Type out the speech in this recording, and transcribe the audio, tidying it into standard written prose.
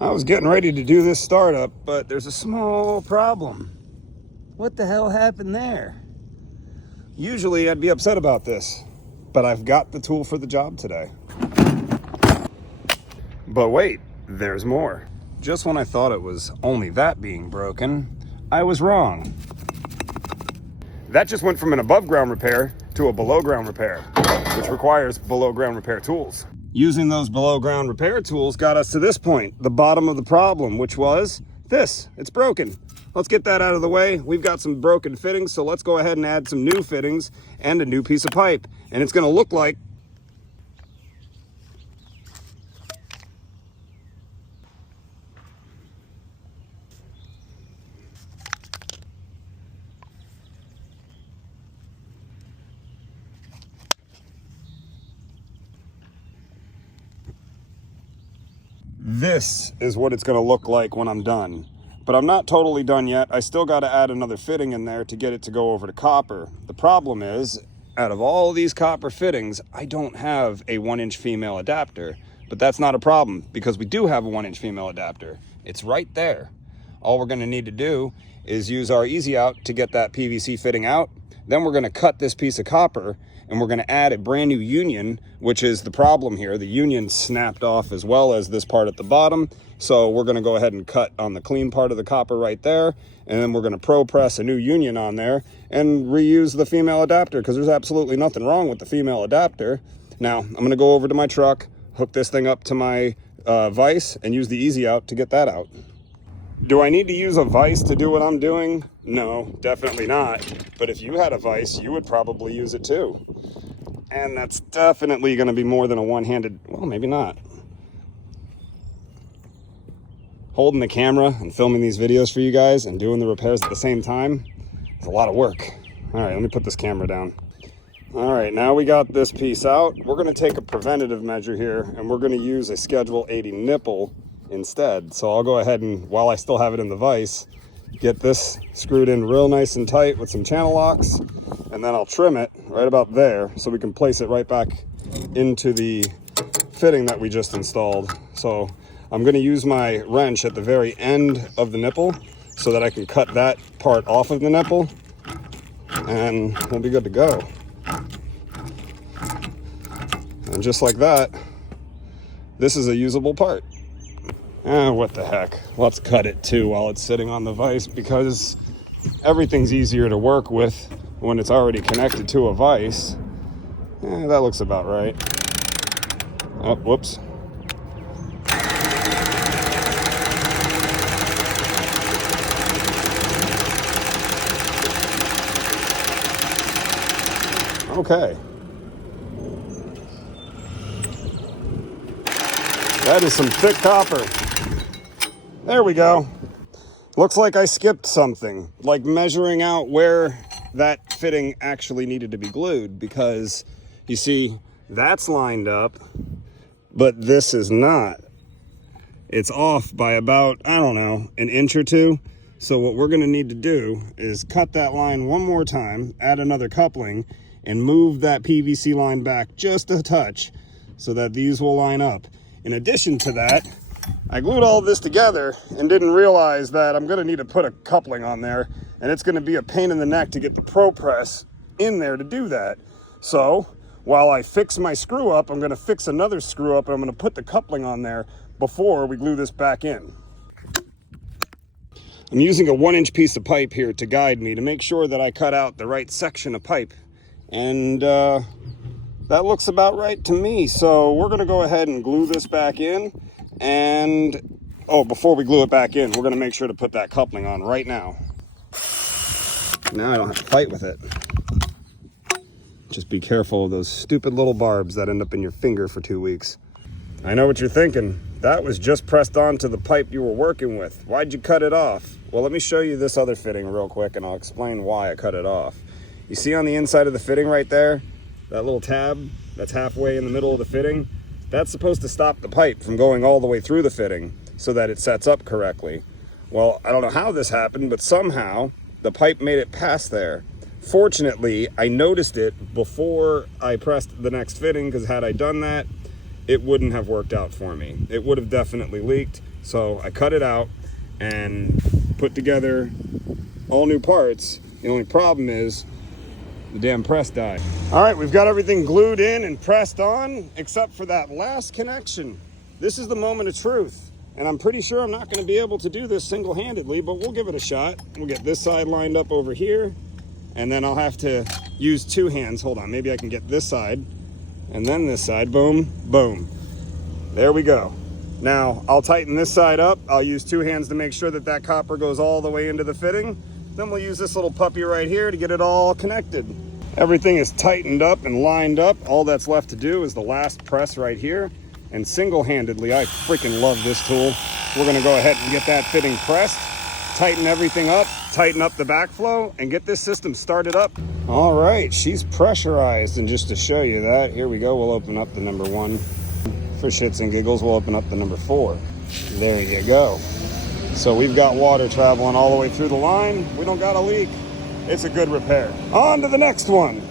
I was getting ready to do this startup, but there's a small problem. What the hell happened there? Usually I'd be upset about this, but I've got the tool for the job today. But wait, there's more. Just when I thought it was only that being broken, I was wrong. That just went from an above ground repair to a below ground repair, which requires below ground repair tools. Using those below ground repair tools got us to this point, the bottom of the problem, which was this. It's broken. Let's get that out of the way. We've got some broken fittings, so let's go ahead and add some new fittings and a new piece of pipe. And it's going to look like this is what it's going to look like when I'm done. But I'm not totally done yet. I still got to add another fitting in there to get it to go over to copper. The problem is, out of all these copper fittings, I don't have a 1-inch female adapter. But that's not a problem, because we do have a 1-inch female adapter. It's right there. All we're going to need to do is use our easy out to get that PVC fitting out. Then we're going to cut this piece of copper, and we're going to add a brand new union, which is the problem here. The union snapped off as well as this part at the bottom. So we're going to go ahead and cut on the clean part of the copper right there. And then we're going to ProPress a new union on there and reuse the female adapter, because there's absolutely nothing wrong with the female adapter. Now, I'm going to go over to my truck, hook this thing up to my vise, and use the easy out to get that out. Do I need to use a vise to do what I'm doing? No, definitely not. But if you had a vise, you would probably use it too. And that's definitely going to be more than a one-handed, well, maybe not. Holding the camera and filming these videos for you guys and doing the repairs at the same time is a lot of work. All right, let me put this camera down. All right, now we got this piece out. We're going to take a preventative measure here, and we're going to use a Schedule 80 nipple instead. So I'll go ahead and, while I still have it in the vise, get this screwed in real nice and tight with some channel locks, and then I'll trim it right about there so we can place it right back into the fitting that we just installed. So I'm going to use my wrench at the very end of the nipple so that I can cut that part off of the nipple, and we'll be good to go. And just like that, this is a usable part. What the heck, let's cut it too while it's sitting on the vise, because everything's easier to work with when it's already connected to a vise. That looks about right. Oh, whoops. Okay. That is some thick copper. There we go. Looks like I skipped something, like measuring out where that fitting actually needed to be glued, because you see, that's lined up, but this is not. It's off by about, I don't know, an inch or two. So what we're gonna need to do is cut that line one more time, add another coupling, and move that PVC line back just a touch so that these will line up. In addition to that, I glued all this together and didn't realize that I'm going to need to put a coupling on there, and it's going to be a pain in the neck to get the ProPress in there to do that. So while I fix my screw up, I'm going to fix another screw up, and I'm going to put the coupling on there before we glue this back in. I'm using a 1-inch piece of pipe here to guide me to make sure that I cut out the right section of pipe, and that looks about right to me. So we're going to go ahead and glue this back in. And, oh, before we glue it back in, we're going to make sure to put that coupling on right now. Now I don't have to fight with it. Just be careful of those stupid little barbs that end up in your finger for 2 weeks. I know what you're thinking. That was just pressed onto the pipe you were working with. Why'd you cut it off? Well, let me show you this other fitting real quick, and I'll explain why I cut it off. You see on the inside of the fitting right there, that little tab that's halfway in the middle of the fitting? That's supposed to stop the pipe from going all the way through the fitting so that it sets up correctly. Well, I don't know how this happened, but somehow the pipe made it past there. Fortunately, I noticed it before I pressed the next fitting, because had I done that, it wouldn't have worked out for me. It would have definitely leaked. So I cut it out and put together all new parts. The only problem is the damn press died. All right, we've got everything glued in and pressed on, except for that last connection. This is the moment of truth. And I'm pretty sure I'm not gonna be able to do this single-handedly, but we'll give it a shot. We'll get this side lined up over here, and then I'll have to use two hands. Hold on, maybe I can get this side, and then this side, boom, boom. There we go. Now, I'll tighten this side up. I'll use two hands to make sure that that copper goes all the way into the fitting. Then we'll use this little puppy right here to get it all connected. Everything is tightened up and lined up. All that's left to do is the last press right here. And single-handedly, I freaking love this tool. We're gonna go ahead and get that fitting pressed, tighten everything up, tighten up the backflow, and get this system started up. All right, she's pressurized. And just to show you that, here we go. We'll open up the number 1. For shits and giggles, we'll open up the number 4. There you go. So we've got water traveling all the way through the line. We don't got a leak. It's a good repair. On to the next one.